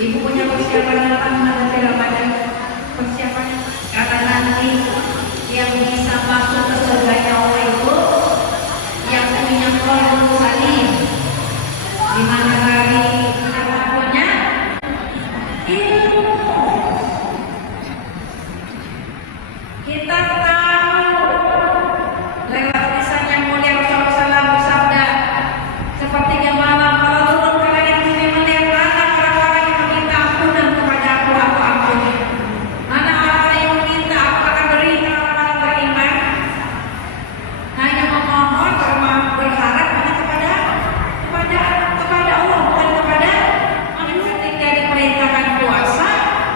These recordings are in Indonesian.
Ibu punya persiapan apa menghadapi Ramadan? Persiapannya karena nanti yang bisa masuk ke surganya Allah itu yang punya qalbun salim, di mana hari kita punya ilmu. Kita tahu lewat lisannya mulia Rasulullah SAW bersabda, sepertiga malam kalau turun ke langit bumi melihat mana orang-orang yang meminta ampunan kepada aku ampuni. Mana orang yang meminta aku akan beri orang-orang beriman. Hanya memohon berharap hanya kepada Allah, bukan kepada manusia. Ketika diperintahkan puasa,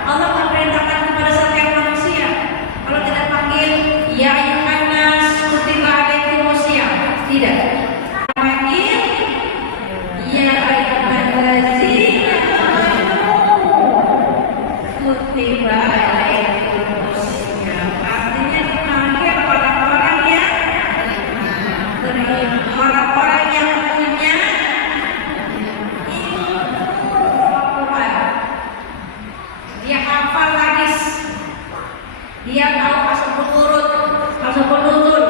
Allah memerintahkan kepada setiap manusia. Kalau tidak panggil ya ayyuhan nas kutiba alaikumusiyam, tidak. Panggil ya ayyuhal ladzina kutiba alaikumusiyam. Artinya panggil orang-orang yang beriman, orang-orang yang punya ilmu Al-Quran. Dia hafal hadis, dia tahu asal urut, asal penuntul.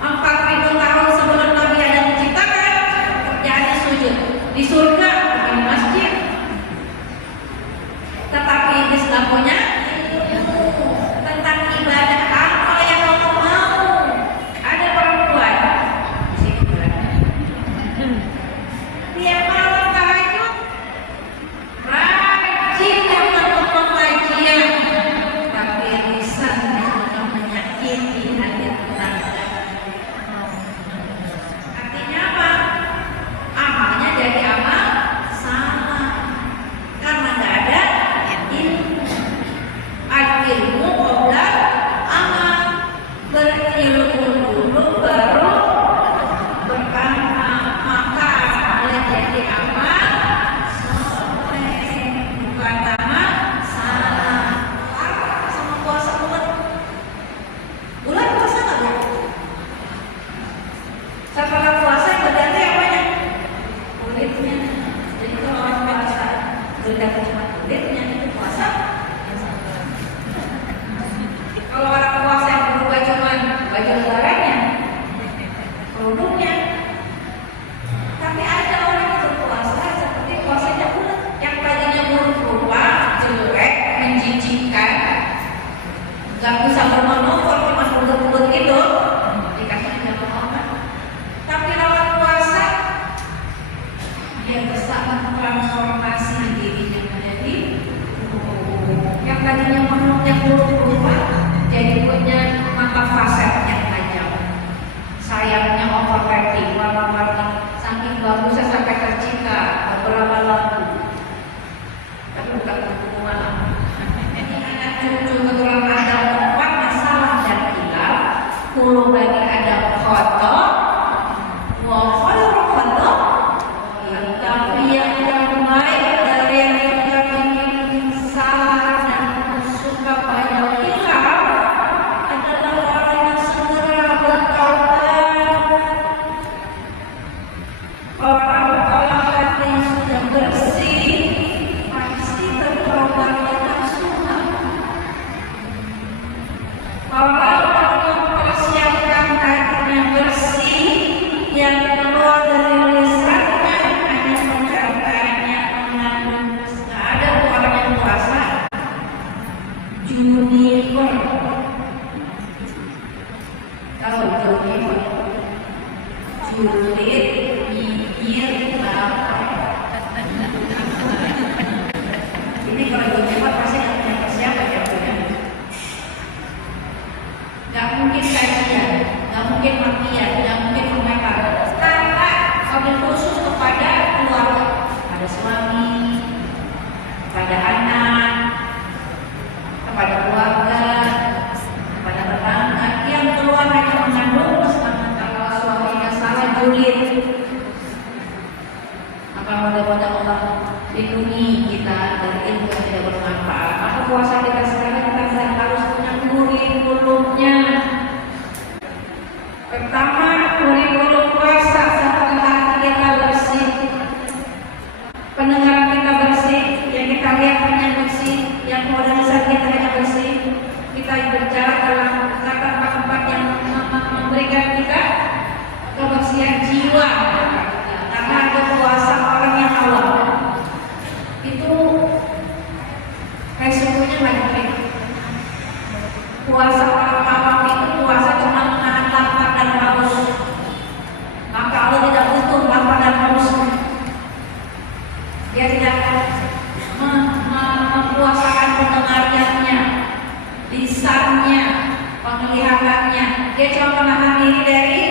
4.000 tahun sebelum Nabi Adam diciptakan, kerjaannya sujud di surga, bukan di masjid. Tetapi Iblis tidak punya ilmu tentang ibadah apa yang Allah mau. Ada perempuan di sini berada. Tiap malam tahajud, rajin datang ke pengajian, tapi lisannya sudah menyakiti hati tetangga. Artinya apa? Amalnya jadi amal salah karena nggak ada ilmu. Al-ilmu qabla amal, berilmu dulu baru beramal, maka amalnya jadi amal soleh, bukan amal salah. Sama puasa bulan puasa nggak ya? Setelah puasa yang berganti apanya? Kulitnya. Jadi kalau orang puasa berganti cuma kulitnya, itu puasa. Kalau orang puasa yang berubah cuma baju lebarannya, produknya. Tapi ada orang yang berpuasa seperti puasanya bulat, yang tadinya buruk rupa, jelek, menjijikkan, nggak bisa bermanfaat, cuma bulat-bulat gitu, dikasih nggak apa-apa. Tapi lawan puasa, dia bisa mentransformasi dirinya menjadi yang tadinya menurutnya buruk rupa, jadi punya mata faset yang tajam, sayapnya overlapping, warna-warni, saking bagusnya sampai tercipta beberapa lagu. Tapi bukan buku malam. Ini anak cucu keturunan Adam 4 masalah dan hilal, hulu bani Adam khoto, wa khairu khoto, tapi yang terbaik dari yang terjadi salah dan suka pada hilal adalah orang yang segera bertaubat, orang-orang hati yang sudah bersih pasti bertaubatnya langsung. Orang-orang yang mempersiapkan hatinya bersih, yang keluar dari lisannya hanya perkataannya mengandung dusta. Ada orang yang puasa juniper. Tahu juniper? Julid, bibir, bapak. Ini kalau juniper pasti nggak punya persiapan ya, punya. Nggak mungkin kajian, nggak mungkin makian, nggak mungkin komentar. Karena kami khusus kepada keluarga, pada suami, kepada anak, kepada keluarga, kepada tetangga yang keluar hanya mengandung kalau suaminya salah julid. Maka mudah-mudahan Allah lindungi kita dari ilmu yang tidak bermanfaat. Maka puasa kita sekarang kita harus punya kurikulumnya. Pertama, kurikulum puasa setelah kita bersih, pendengaran kita bersih, lisannya, penglihatannya. Dia cuma menahan diri dari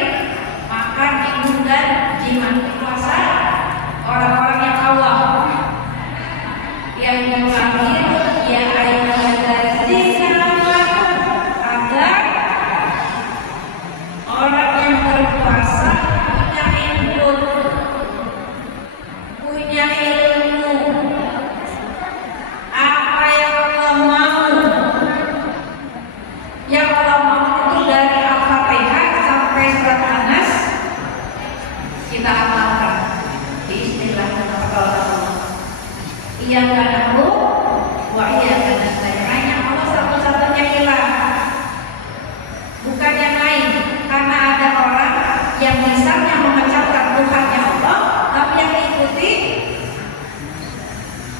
makan, minum, dan jimat. Puasa orang-orang yang awam, yang dipanggil ya ayyuhalladzina agar orang yang berpuasa punya ilmu, punya ilmu apa yang Allah mau. Yang Allah mau itu dari Al-Fatihah sampai surat An-Nas kita amalkan. Ia kanahu wa ia kanasta'in. Hanya Allah satu-satunya ilah, bukan yang lain. Karena ada orang yang misalnya mengucapkan Tuhannya Allah, tapi yang diikuti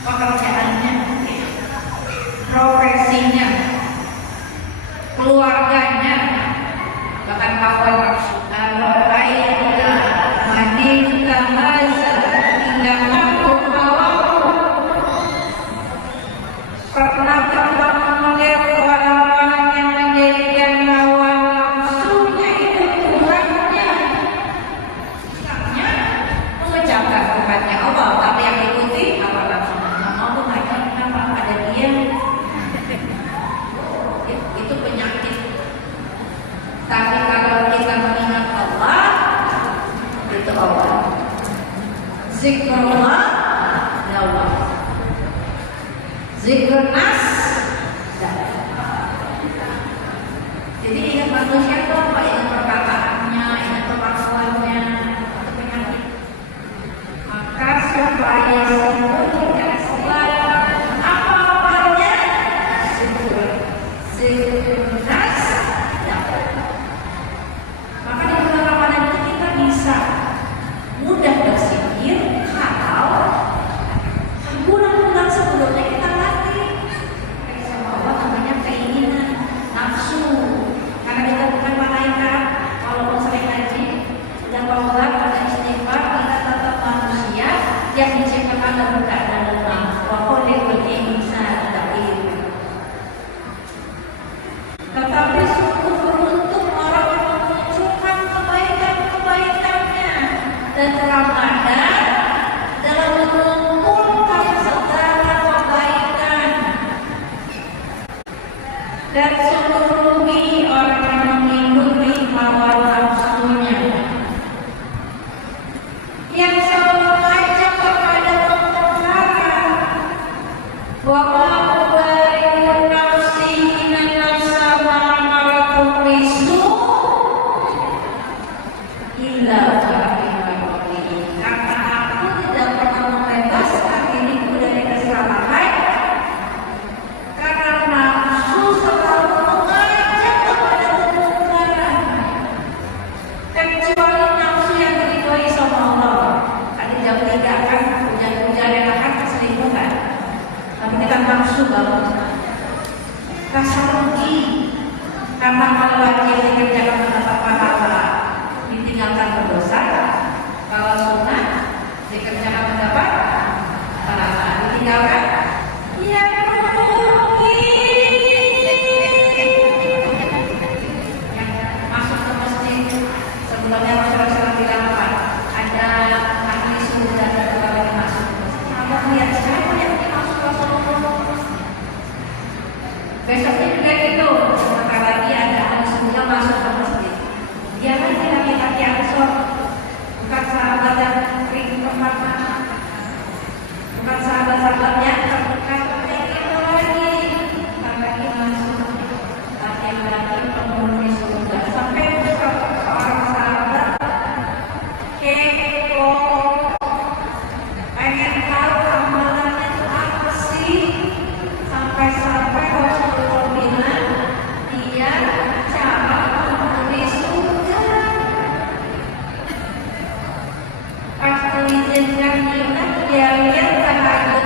pekerjaannya, profesinya, keluarganya, bahkan kawal zikrullah dawah, zikrnas dawah. Jadi ingat manusia itu apa? Ingat perkataannya, ingat perlakuannya, atau penyakit. Maka supaya sembuh tidak selalu apa-apanya zikrnas dawah. Maka di bulan Ramadan itu kita bisa mudah bersikir kalau bulan-bulan sebelumnya kita latih sama Allah namanya keinginan, nafsu. Karena kita bukan malaikat, walaupun sering ngaji dan taubat pada istighfar, kita tetap manusia yang diciptakan dalam keadaan lemah. Wa khuliqal insanu dha'if. Tetapi sungguh beruntung orang yang memunculkan kebaikan-kebaikannya dan Ramadan dalam mengumpulkan segala kebaikan. Dan sungguh rugi orang yang melindungi hawa nafsunya, yang selalu mengajak kepada kemungkaran. Wa ma ubari'u nafsi inna nafsa ma'amaratun bisu illa karena aku tidak pernah membebaskan diriku dari kesalahan, karena nafsu selalu mengajak kepada kemungkaran, kecuali nafsu yang diridhoi sama Allah. Tadi jam 3 kan hujan-hujan yang akan keselingkuhan, tapi kita nafsu banget, rasa rugi karena kalau wajib dikerjakan mendapat pahala, ditinggalkan berdosa. Kalau sunnah dikerjakan mendapat pahala, ditinggalkan ya rugi. Yang masuk ke masjid sebelumnya Rasulullah SAW bilang apa? Ada ahli surga dan orang yang masuk ke masjid. Apa lihat siapa yang masuk Rasulullah? Besoknya juga gitu. Sebentar lagi ada ahli surga masuk ke masjid. Dia lagi laki-laki Ansor, bukan sahabat yang ring pertama, bukan sahabat-sahabat yang terdekat, yang itu lagi masuk laki-laki penghuni surga. Sampai seorang sahabat kepo, pengen tahu amalannya itu apa sih, sampai Rasulullah bilang dia calon penghuni surga. Pas diizinkan dia lihat karena ikut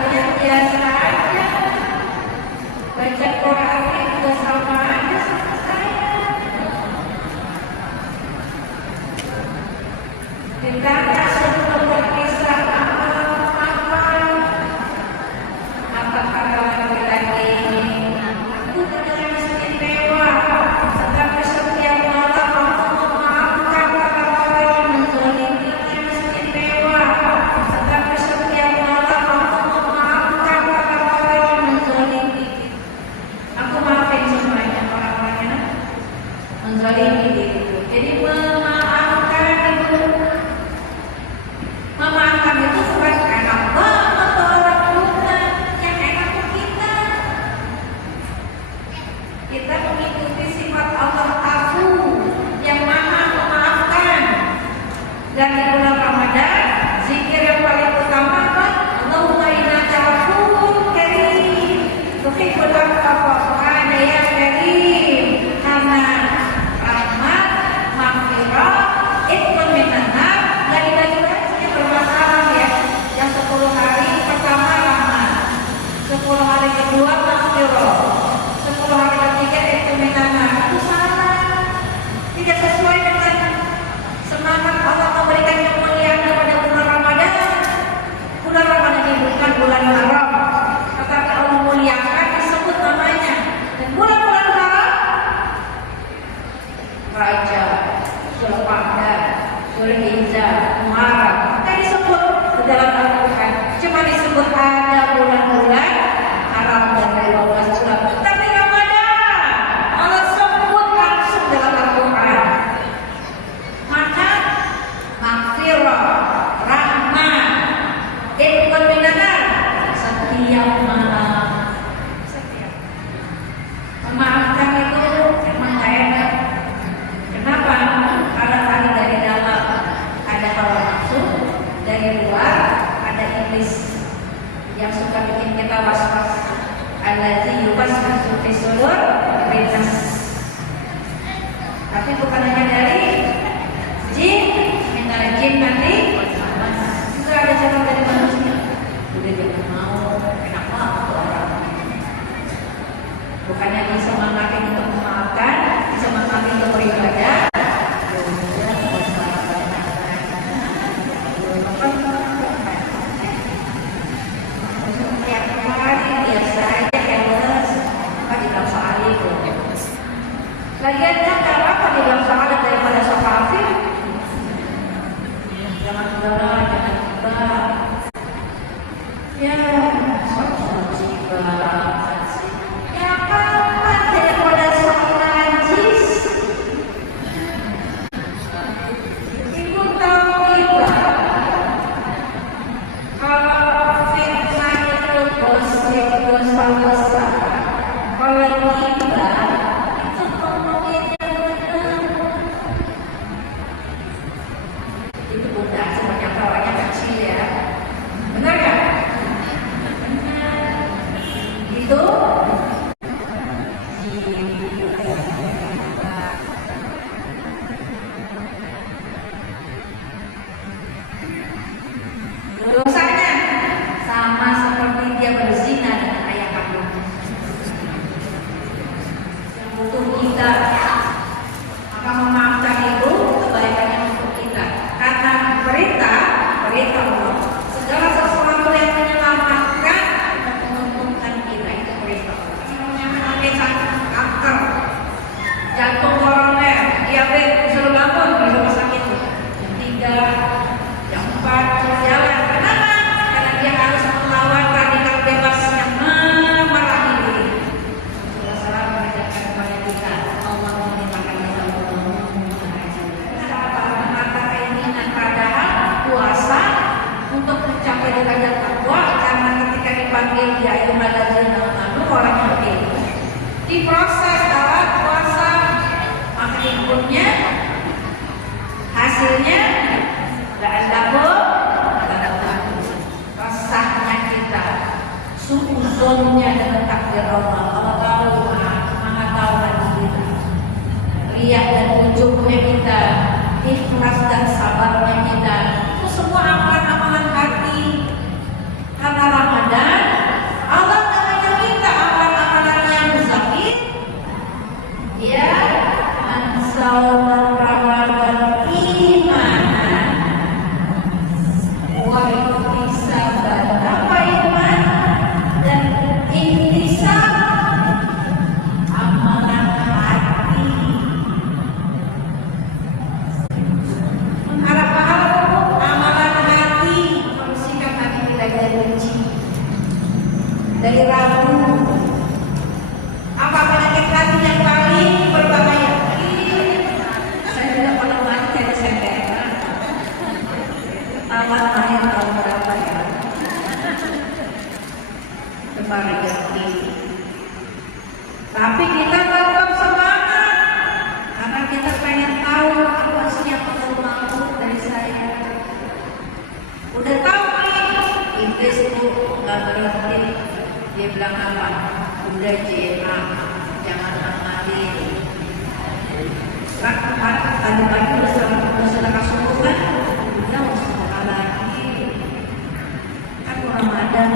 yang suka bikin kita was-was. Allazi yuwaswisu fi sudur binas. Tapi bukan hanya dari jin, minta jin nanti juga ada cara dari manusia. Udah jangan mau, enak banget orang. Bukannya disemangatin untuk memaafkan, disemangatin untuk beribadah. Lagian kan apa dibilang sahabat daripada sokafir? Jangan saudara, jangan tiba. Ya, tiba. Ya apa daripada seorang najis? Ibu tahu tiba. Kalau fitnah itu dosa besar. Kalau tiba dosanya sama seperti dia berzina dengan ayah kandungnya. Yang butuh kita maka memaafkan itu kebaikannya untuk kita. Karena berita Allah, segala sesuatu yang menyelamatkan dan menguntungkan kita itu berita. Kanker, jantung koroner, diabetes, disuruh bangun di rumah sakit. Yang 3, yang 4 jalan. Kenapa? Karena dia harus melawan radikal bebas yang memarahi diri. Salah mengajarkan kepada kita, Allah memerintahkan kita untuk menata keinginan, padahal puasa untuk mencapai derajat takwa. Karena ketika dipanggil dia ayyuhalladzina amanu, orang yang beriman diproses dalam puasa, maka inputnya hasilnya gak ada resahnya kita, suuzonnya dengan takdir Allah. Allah tahu, Maha tahu hati kita, riak dan ujungnya kita, ikhlas dan sabarnya kita, itu semua amalan-amalan hati. Karena Ramadan Allah hanya minta amalan-amalan yang sakit. Ya, ansal Ramadan imanan wa ihtisaban. Apa iman dan ihtisab? Amalan hati. Mengharap pahala amalan hati, membersihkan hati kita dari benci, dari ragu. Apa penyakit hati yang paling berbahaya? Saya tidak pernah mati ada senteran. Tamat akhir tahun berapa ya? Kemarin ganti. Tapi kita tetap semangat karena kita pengen tahu apa sih yang perlu mampu dari saya. Udah tahu nih, Iblis itu nggak berhenti. Dia bilang apa? Udah jenak, jangan amatin. Tadi pagi udah kasih hukuman, udah usah lagi. Kan Ramadan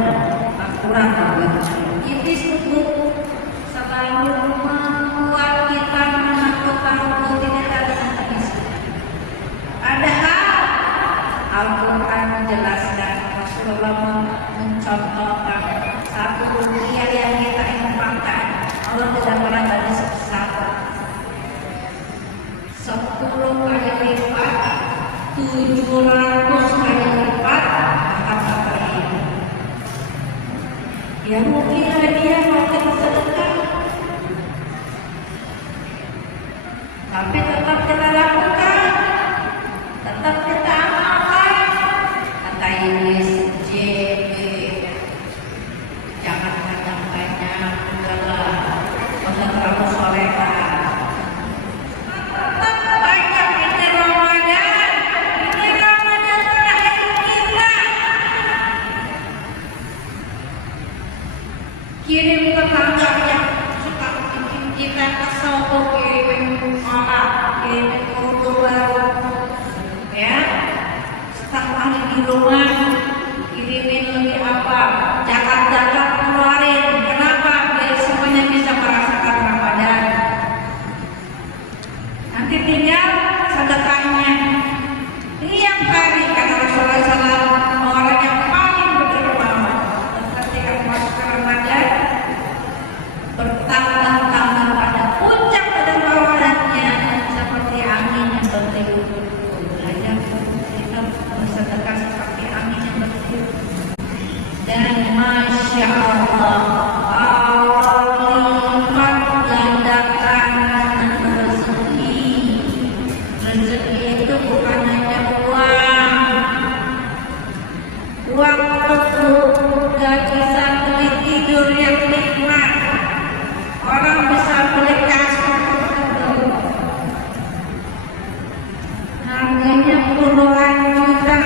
kurang banget. Iblis itu selalu membuat kita menakut-nakuti kita dengan kemiskinan. Padahal Al-Quran menjelaskan, Rasulullah mencontohkan satu rupiah yang kita infakkan, Allah tidak pernah bagi satu. 10 kali lipat, 700 kali lipat apa ini? Ya mungkin dia mau kita sedekah, tapi tetap kita lakukan, tetap kita amalkan. Kata Iblis, jangan banyak-banyak, udahlah, jangan terlalu soleha. Banyak ini Ramadan terakhir kita. kirim tetangga yang suka bikin kita kesel tuh, kirim orang, kirim foto baru, ya, setelah di rumah kirimin lebih apa, zakat keluarin, kenapa? Biar semuanya bisa merasakan Ramadan. Nanti tinggal sedekahnya tiap hari, karena Rasulullah SAW orang yang paling berdermawan. Ketika masuk ke Ramadan, bertambah-tambah pada puncak kedermawanannya seperti angin yang bertiup. Belajar kita bersedekah seperti angin yang bertiup. Dan Masya Allah, Allah lipat gandakan rezeki. Rezeki itu bukan hanya uang itu gak bisa beli tidur yang nikmat. Orang bisa beli kasur harganya puluhan juta,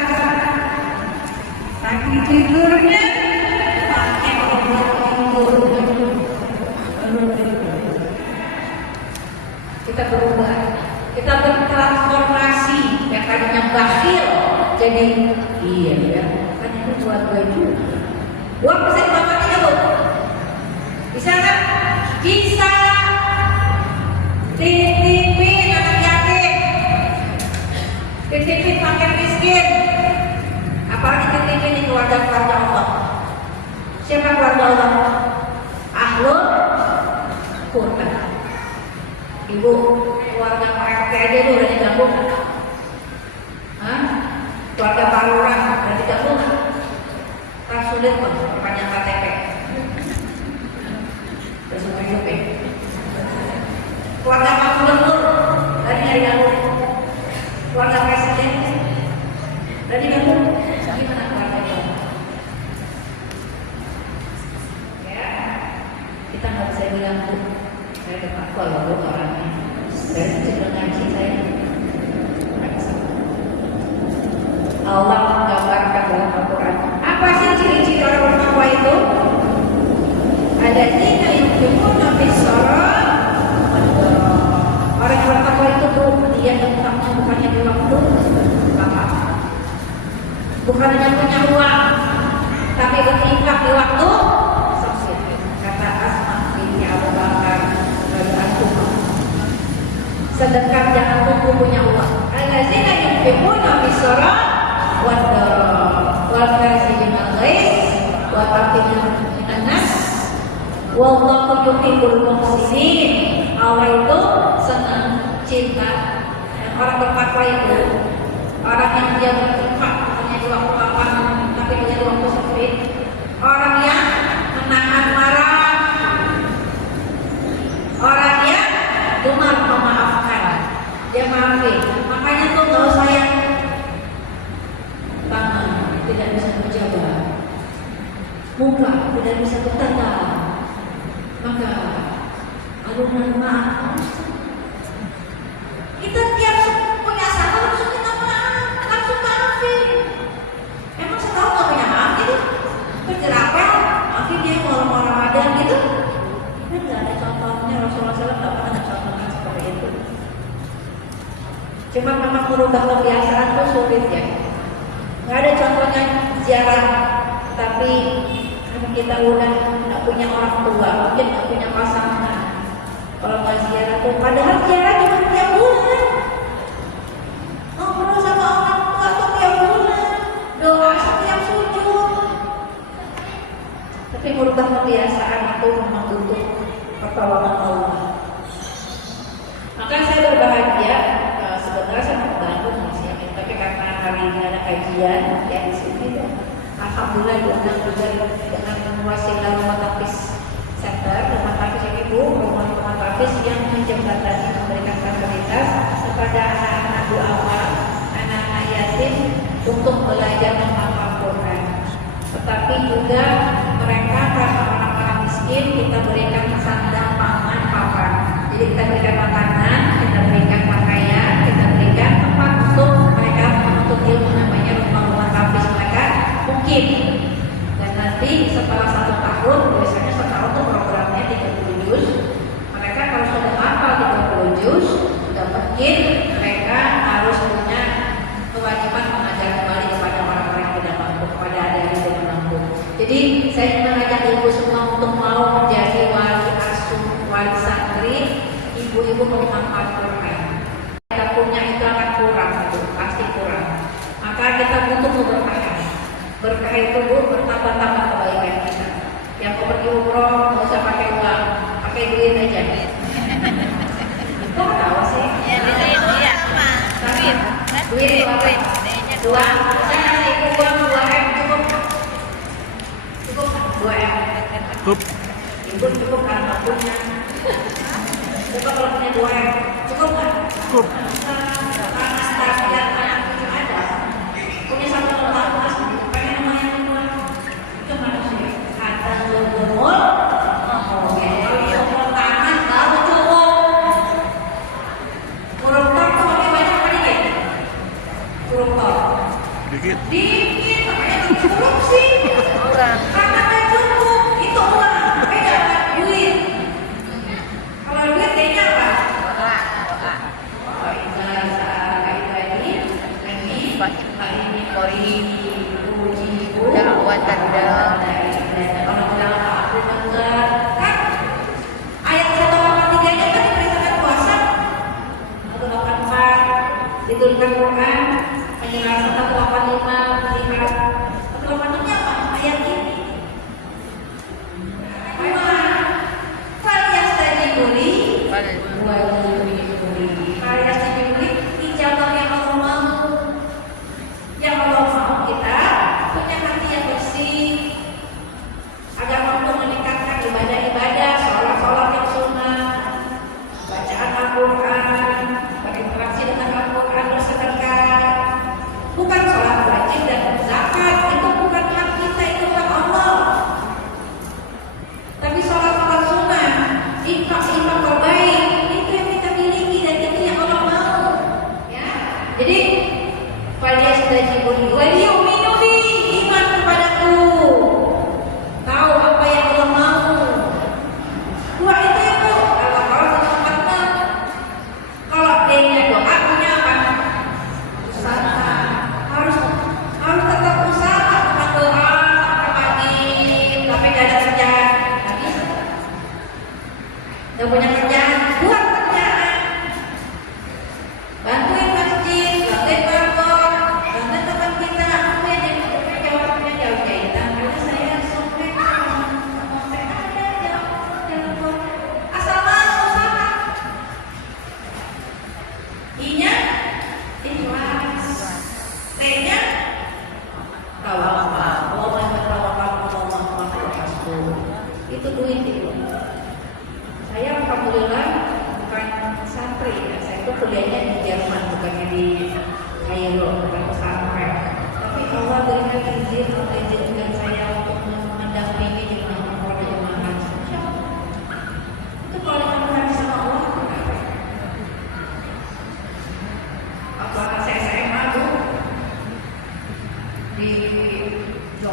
tapi tidurnya pakai obat-obat. Kita berubah, kita bertransformasi, yang tadinya bakhil jadi iya ya, kan itu buat gue juga. Uang bisa dipakai nggak bu? Bisa nggak? Bisa. Titipin anak yatim, titipin fakir miskin, apalagi titipin di keluarga-keluarga Allah. Siapa keluarga Allah? Ahlul Quran. Ibu, keluarga Pak RT aja tuh udah digabung. Hah? Keluarga Pak Lurah udah digabung. Tak sulit kok perpanjang KTP. Bersumber-sumber ya. Keluarga Pak Gubernur dari digabung. Keluarga Presiden dari digabung. Gimana keluarganya? Ya, kita nggak bisa bilang tuh saya dapat kalau orangnya dari kecil ngaji saya. Allah menggambarkan dalam Al-Quran. Apa sih ciri-ciri orang bertakwa itu? Ada tiga yang dimulai bisarat. Orang yang bertakwa itu tuh dia infaknya bukannya di waktu, apa? Bukan hanya punya uang, tapi berinfak di waktu sosial. Kata Asma binti Abu Bakar radhiyallahu anhu, sedekah jangan tunggu punya uang. Allazina yunfiquna bisarat wal kazimin al-ghaiz wa taqina minan nas wallahu yuhibbul muhsinin. Allah itu senang, cinta, dan orang bertakwa itu orang yang dia berinfak punya di waktu lapang tapi punya di waktu sempit, orang yang menahan marah, orang yang gemar memaafkan, dia maafin. Makanya tuh kalau saya tangan tidak bisa berjabat, muka tidak bisa bertatap, maka alunan maaf. Kita tiap punya salah langsung minta maaf, langsung maafin. Emang setahun nggak punya maaf gitu? Berjerapel, maafin dia mau Ramadan gitu? Kan nggak ada contohnya. Rasulullah SAW nggak pernah ada contohnya seperti itu. Cuma memang merubah kebiasaan tuh sulit ya. Nggak ada contohnya ziarah, tapi karena kita udah nggak punya orang tua, mungkin nggak punya pasangan. Kalau nggak ziarah tuh, padahal ziarah cuma tiap bulan. Ngobrol sama orang tua tuh tiap bulan, doa setiap sujud. Tapi merubah kebiasaan itu memang butuh pertolongan Allah. Maka saya berbahagia. Sebenarnya saya mau ke Bandung masih, tapi karena hari ini ada kajian ya di sini, alhamdulillah diundang juga dengan menguasai rumah tapis center, rumah tapis yang ibu, rumah tapis yang menjembatani memberikan fasilitas kepada anak-anak duafa, anak-anak yatim untuk belajar menghafal Quran. Tetapi juga mereka karena orang-orang miskin kita berikan sandang, pangan, papan. Jadi kita berikan makanan, kita berikan pakaian, kita berikan tempat untuk mereka menuntut ilmu, namanya rumah-rumah tapis mereka mungkin. Dan nanti setelah 1 tahun, biasanya setahun Al-Quran. Kita punya itu akan kurang, itu pasti kurang. Maka kita butuh berkah. Berkah itu bertambah-tambah kebaikan kita. Yang mau pergi umroh nggak usah pakai uang, pakai duit aja. Kok ketawa sih? Ya, duit. Duit apa? Dua. Saya kasih uang 2M cukup. Cukup 2M. Cukup. Ibu cukup kan nggak punya. Cukup kalau punya 2M. Cukup nggak? Cukup. Karena target anak cucu ada. Punya satu lembar emas, pengen namanya kedua. Itu manusia. Kata gemul. Oke. Kalau tangan baru cukup. Koruptor tuh pakai banyak apa dikit? Koruptor. Dikit. Dikit, makanya korupsi. Kurang. Karena nggak cukup, itu uang, beda duit. Kalau duit kayaknya apa? Doa. Oh, ini kori puji Dakwah tanda. Ayat 183-nya kan diperintahkan puasa. 184 diturunkan Quran, penjelasan 185 melihat 186-nya apa? Ayat ini. Falias tadi buli, Falias tadi buli, ijabah yang Allah mau. Yang Allah mau kita punya hati yang bersih agar mampu meningkatkan ibadah-ibadah, sholat-sholat yang sunnah, bacaan Al-Quran, berinteraksi dengan Al-Quran, bersedekah. Bukan sholat wajib dan zakat, itu bukan hak kita, itu hak Allah. Tapi sholat-sholat sunnah, infak-infak terbaik, itu yang kita miliki dan itu yang Allah mau. Ya, jadi Faliastajibuni wa liyu'minu bi, iman kepadaku. Tahu apa yang Allah mau. Dua itu kalau sempatnya. Kalau D-nya doa punya apa? Usaha. Harus tetap usaha, bukan doa sampai pagi tapi gak ada kerjaan. Gak bisa. Gak punya kerjaan, buat kerjaan. Bantuin masjid, bantuin kantor, bantuin teman kita. Aku yang jadi jawabnya jauh jahitan. Karena saya sobek sama ada jawab. Asal mau usaha. I-nya ikhlas. T-nya tawakal. Allah itu duit itu. Saya alhamdulillah bukan santri ya. Saya itu kuliahnya di Jerman, bukannya di Kairo, bukan pesantren. Tapi Allah berikan izin, mengizinkan saya untuk mendampingi jemaah haji. Itu kalau kamu haji sama Allah, kenapa? Apakah saya malu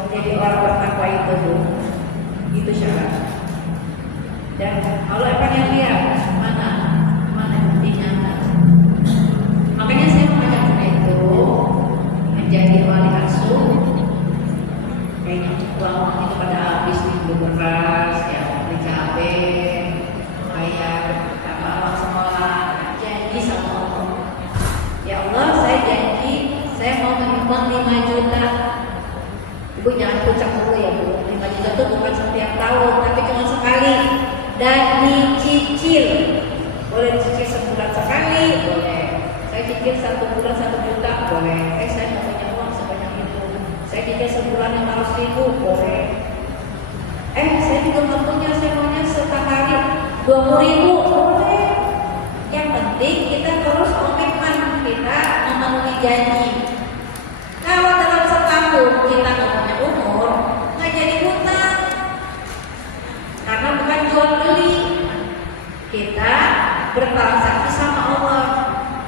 jadi orang bertakwa itu syarat. Dan Allah pengen lihat mana buktinya. Makanya saya mengajak kita itu menjadi wali asuh. Kayaknya uang itu pada habis di beras, ya beli cabai, kayak uang sekolah. Janji sama Allah. Ya Allah, saya janji saya mau menyumbang 5 juta. Ibu jangan puncak dulu ya Bu. 5 juta itu bukan setiap tahun, tapi cuma sekali. Dan dicicil, boleh dicicil sebulan sekali, boleh. Saya cicil 1 bulan 1 juta, boleh. Saya nggak punya uang sebanyak itu. Saya cicil sebulan 500.000, boleh. Saya juga nggak punya, saya maunya sekali 20.000, boleh. Yang penting kita terus komitmen, kita memenuhi janji. Kalau dalam setahun kita nggak punya umur, nggak jadi hutang. Karena bukan jual beli, kita bertransaksi sama Allah.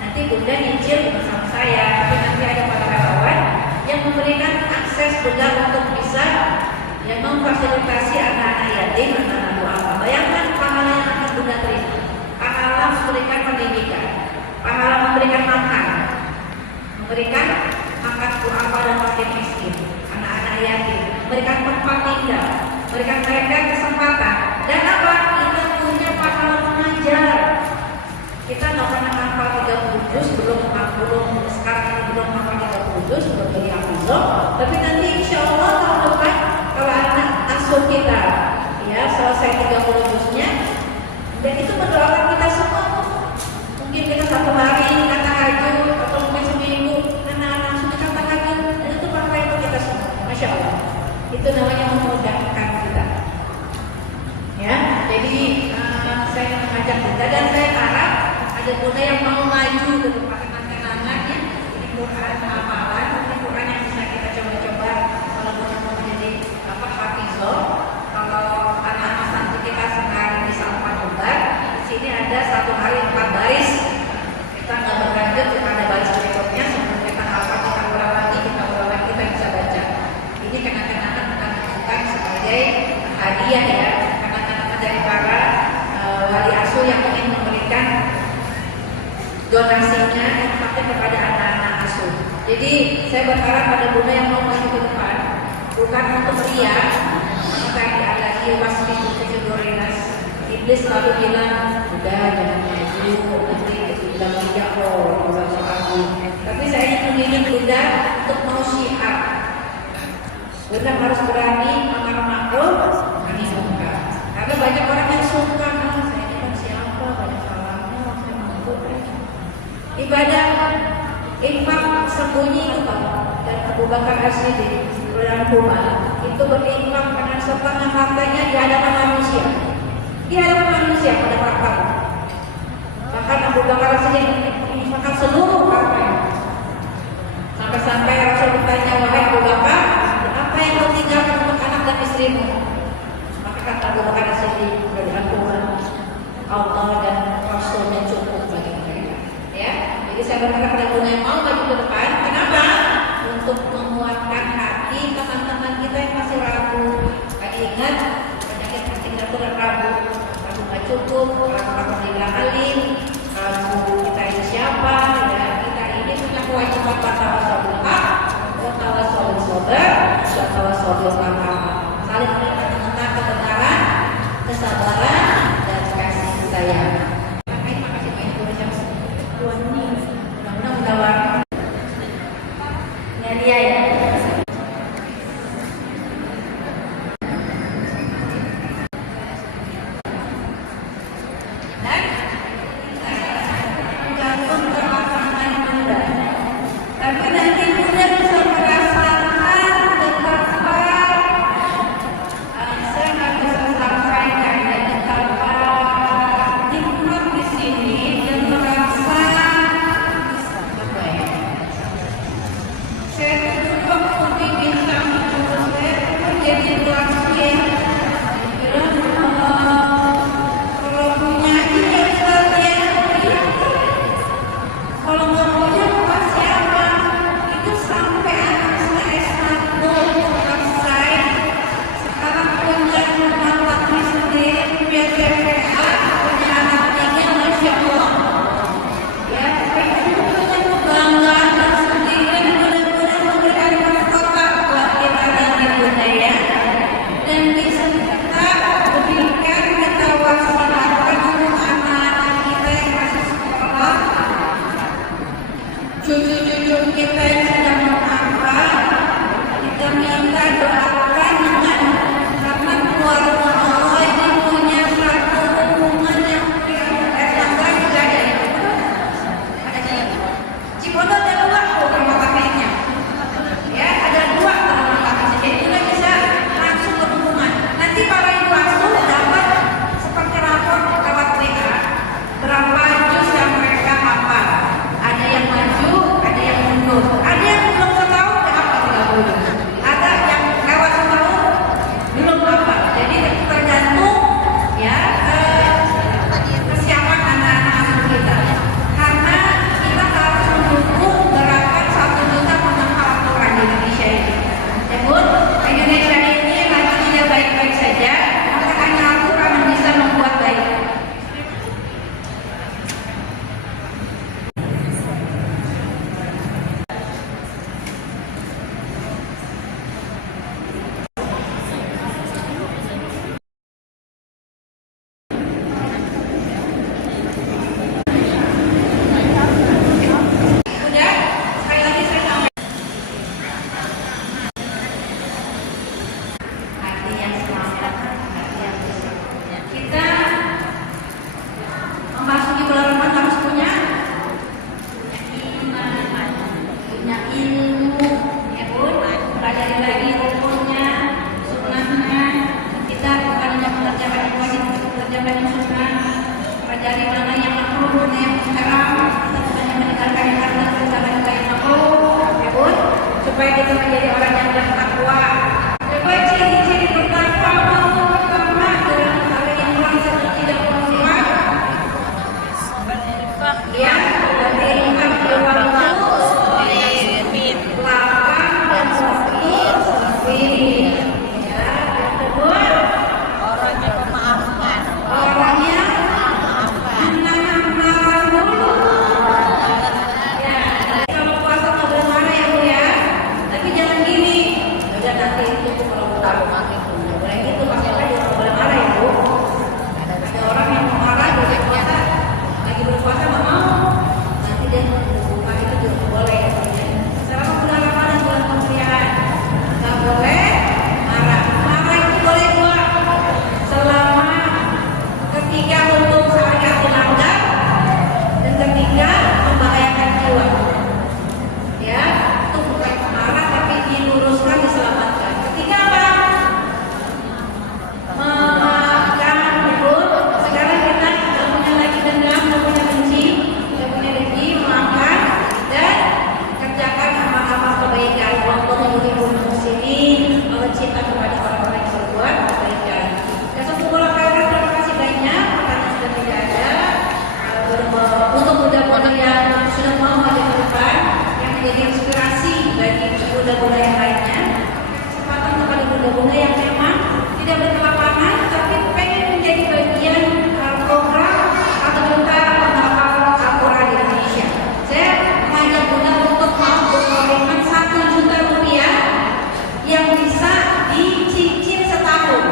Nanti Bunda nyicil bersama saya, tapi nanti ada para relawan yang memberikan akses Bunda untuk bisa yang memfasilitasi anak-anak yatim, anak-anak duafa. Bayangkan pahala yang akan Bunda terima. Pahala memberikan pendidikan, pahala memberikan makan, memberikan makan duafa dan fakir miskin, anak-anak yatim, memberikan tempat tinggal, berikan mereka kesempatan. Dan apa? Kita punya pahala mengajar. Kita nggak lulus untuk jadi hafizah. Tapi nanti insya Allah tahun depan kalau anak asuh kita ya selesai 30 juznya, dan itu mendoakan kita semua. Mungkin kita satu hari kata tahajud atau mungkin seminggu anak-anak sudah kata tahajud, dan itu pahala itu kita semua. Masya Allah, itu namanya memudahkan kita. Ya, jadi saya mengajak kita dan saya harap ada bunda yang mau maju ke depan anak-anaknya. Ini Quran hafalan, ini Quran yang bisa kita coba-coba kalau bunda mau menjadi hafizah. Kalau anak-anak santri kita sehari bisa 4 lembar, di sini ada 1 hari 4 baris. Kita nggak berlanjut kepada baris berikutnya, sebelum kita hafal kita ulang lagi, kita bisa baca. Ini kenang-kenangan bukan sebagai hadiah ya, kenang-kenangan dari para wali asuh yang ingin memberikan donasinya infaknya kepada anak-anak asuh. Jadi saya berharap pada bunda yang mau maju ke depan, bukan untuk ria. Tadi ada wasfi kejudurinas, iblis lalu bilang udah jangan maju, nanti bilang tidak loh, udah soal. Tapi saya ingin mendidik bunda untuk mau syiar. Bunda harus berani amar ma'ruf nahi munkar. Karena banyak orang yang suka, saya ini kan siapa, banyak salahnya, saya mampu. Ibadah infak sembunyi itu dan Abu Bakar As-Siddiq itu berinfak dengan setengah hartanya di hadapan manusia. Di hadapan manusia pada kapal. Bahkan Abu Bakar As-Siddiq menginfakkan seluruh hartanya. Sampai-sampai Rasul bertanya, wahai Abu Bakar, apa yang kau tinggalkan untuk anak dan istrimu? Maka kata Abu Bakar As-Siddiq, berikan Tuhan, Allah dan Rasulnya cukup bagi mereka. Ya, jadi saya berharap ada guna yang mau maju ke depan. Kenapa? Untuk menguatkan hati teman-teman kita yang masih ragu. Tadi ingat penyakit hati kita ragu nggak cukup, ragu tidak alim, ragu kita ini siapa, ya kita ini punya kewajiban bertawassul bil haq, bertawassul bis sabr, bertawassul bil marhamah. Saling mengenal kebenaran, kesabaran, dan kasih sayang. Terima kasih banyak Tuhan ini. Mudah-mudahan mendawar. Dia ya. Tapi nanti Bunda bisa merasakan betapa meninggalkan yang sunnah, pelajari mana yang makruh, mana yang haram. Kita bukannya meninggalkan yang haram, kita meninggalkan yang makruh, ya bun, supaya kita menjadi orang yang bertakwa. Coba ciri-ciri bertakwa pertama dalam hal yang merasa tidak bermanfaat. Ya, berinfak di luar itu, lapang dan sakit. Ya, yang kedua, Orangnya memaafkan. orangnya menahan marah dulu. Ya, kalau puasa nggak boleh marah ya bu ya, tapi jangan gini. Udah nanti itu kalau Taruh taruh makin dulu. boleh gitu pas lagi nggak boleh marah ya bu. Ada orang yang mau marah di puasa, lagi berpuasa nggak mau. Nanti dia buka itu juga nggak boleh. Selama bulan Ramadan bulan kemuliaan nggak boleh marah. Marah itu boleh dua. Selama ketiga untuk syariat melanggar dan ketiga membahayakan jiwa. Ya, itu bukan marah tapi diluruskan, diselamatkan. Ketiga apa? Memaafkan, betul. Sekarang kita tidak punya lagi dendam, tidak punya benci, tidak punya dengki, memaafkan dan kerjakan amal-amal kebaikan. Wallahu yuhibbul muhsinin. Allah cinta kepada orang-orang yang berbuat kebaikan. Jazakumullah khairan, terima kasih banyak. Pertanyaan sudah tidak ada. Untuk budak-budak yang sudah mau maju ke depan, yang menjadi inspirasi bagi budak-budak yang lainnya, kesempatan kepada budak-budak yang memang tidak berkelapangan tapi pengen menjadi bagian program atau duta penghafal Al-Quran di Indonesia. Saya mengajak budak untuk mau berkomitmen 1 juta rupiah yang bisa dicicil setahun.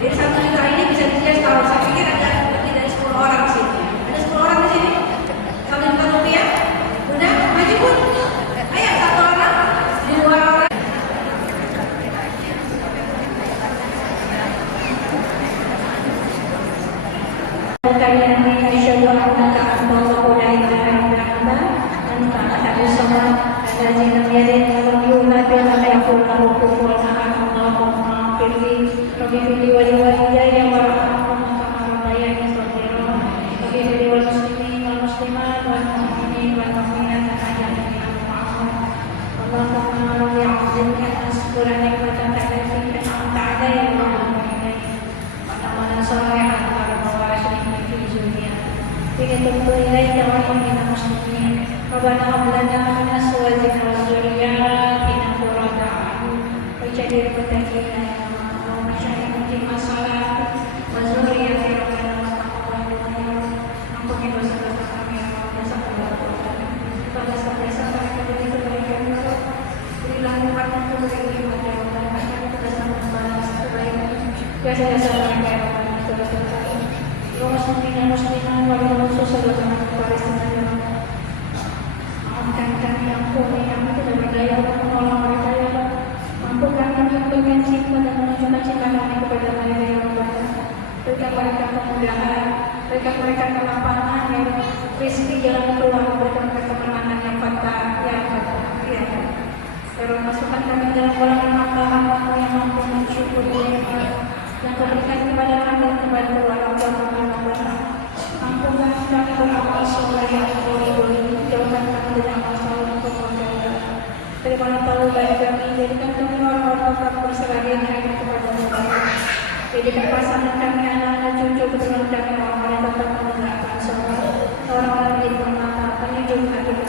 Jadi 1 juta ini bisa dicicil setahun. Saya pikir ada lebih dari 10 orang di sini. Ada 10 orang di sini? 1 juta rupiah? Udah, maju pun. Ayo, 1 orang, 2 orang. Rabbana hab lana min azwajina wa dhurriyyatina qurrata a'yun waj'alna lil muttaqina imama waj'alna muqima shalah wa dhurriyyati rabbana wa taqabbal ampuni dosa-dosa kami ya Allah, dosa kami pada dosa kami beri kebaikan ya Allah, berilah nikmat untuk beri nikmat ya Allah, kami bersama balas kebaikan biasa-biasa kami ya Allah, dosa-dosa kami ya muslimin musliman wa khususnya Palestina ya Allah. Maafkan kami, ampuni kami tidak berdaya untuk menolong mereka ya Allah. Mampu kami menunjukkan cinta dan menunjukkan cinta kami kepada mereka ya Allah. Berikan mereka kemudahan, berikan mereka kelapangan ya Allah. Rezeki jalan keluar, berikan mereka kemenangan yang fatah ya Allah. Ya Allah. Terus masukkan kami dalam golongan hamba-Hamba yang mampu mensyukuri yang keberikan kepada kami dan kepada keluarga kami. Ampunkan kami beramal soleh yang boleh jauhkan kami dari amal saleh untuk keluarga. Berikanlah tahu baik kami, jadikan kami orang-orang tetap berserah hanya kepada Allah. Jadikan pasangan kami, anak-anak cucu keturunan kami orang-orang yang tetap menegakkan sholat, orang-orang yang menjadi permata, penunjuk hati kami.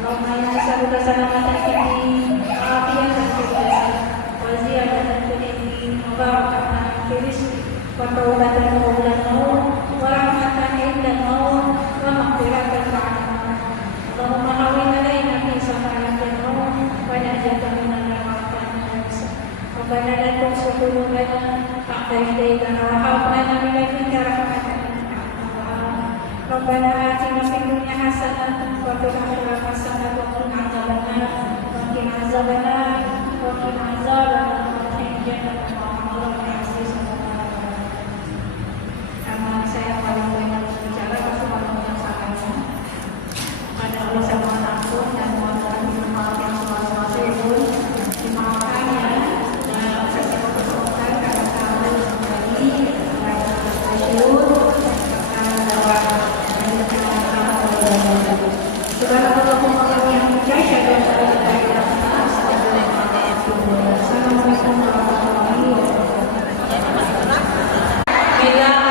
Allahumma ya nasaluka salamatan ini, afiatan fil jasad, wa ziyadatan fil ilmi, wa barakatan fil rizqi, wa taubatan qabla al-maut, wa rahmatan inda al-maut, wa maghfiratan ba'da al-maut. Allahumma hawwin alaina fi sakaratil maut, wa najatan minan nar wa al-jannah. Rabbana la tuzigh qulubana ba'da idh hadaytana wa hab lana min ladunka rahmatan innaka antal wahhab. Rabbana atina fid dunya hasanah wa fil akhirati hasanah wa qina adzabannar. Wa qina adzabannar wa qina adzabannar wa qina jannatan wa karena saya paling banyak bicara pasti paling banyak salahnya. Pada Allah saya mohon ampun dan mohon maaf yang sebesar-besarnya. Dimaafkan ya, dan saya mohon karena kami kembali bilang